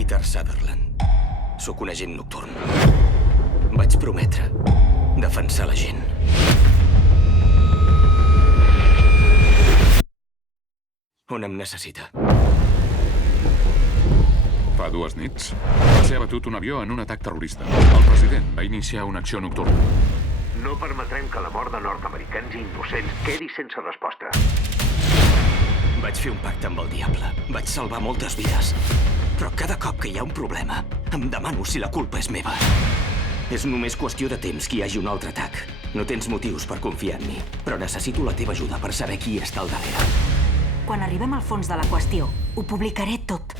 Peter Sutherland. Sóc un agent nocturn. Vaig prometre defensar la gent. On em necessita? Fa 2 nits va ser abatut un avió en un atac terrorista. El president va iniciar una acció nocturna. No permetrem que la mort de nord-americans innocents quedi sense resposta. Vaig fer un pacte amb el diable. Vaig salvar moltes vides. Però cada cop que hi ha un problema, em demano si la culpa és meva. És només qüestió de temps que hi hagi un altre atac. No tens motius per confiar en mi, però necessito la teva ajuda per saber qui està al darrere. Quan arribem al fons de la qüestió, ho publicaré tot.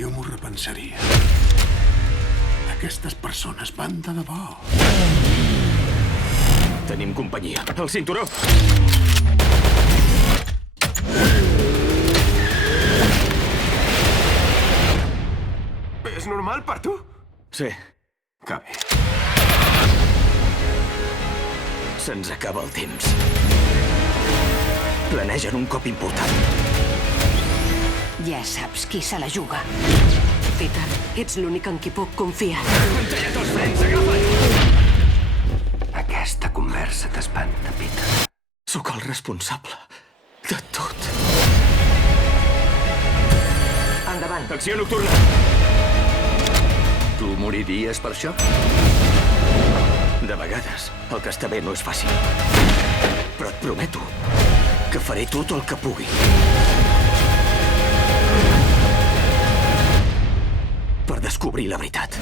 Jo m'ho repensaria. Aquestes persones van de debò. Tenim companyia. El cinturó! És normal per tu? Sí. Que bé. Se'ns acaba el temps. Planegen un cop important. Ja saps qui se la juga. Peter, ets l'únic en qui puc confiar. Han tallat els frens, agafa't! Aquesta conversa t'espanta, Peter. Sóc el responsable de tot. Endavant. Acció nocturna! Tu moriries per això? De vegades, el que està bé no és fàcil. Però et prometo que faré tot el que pugui. Per descobrir la veritat.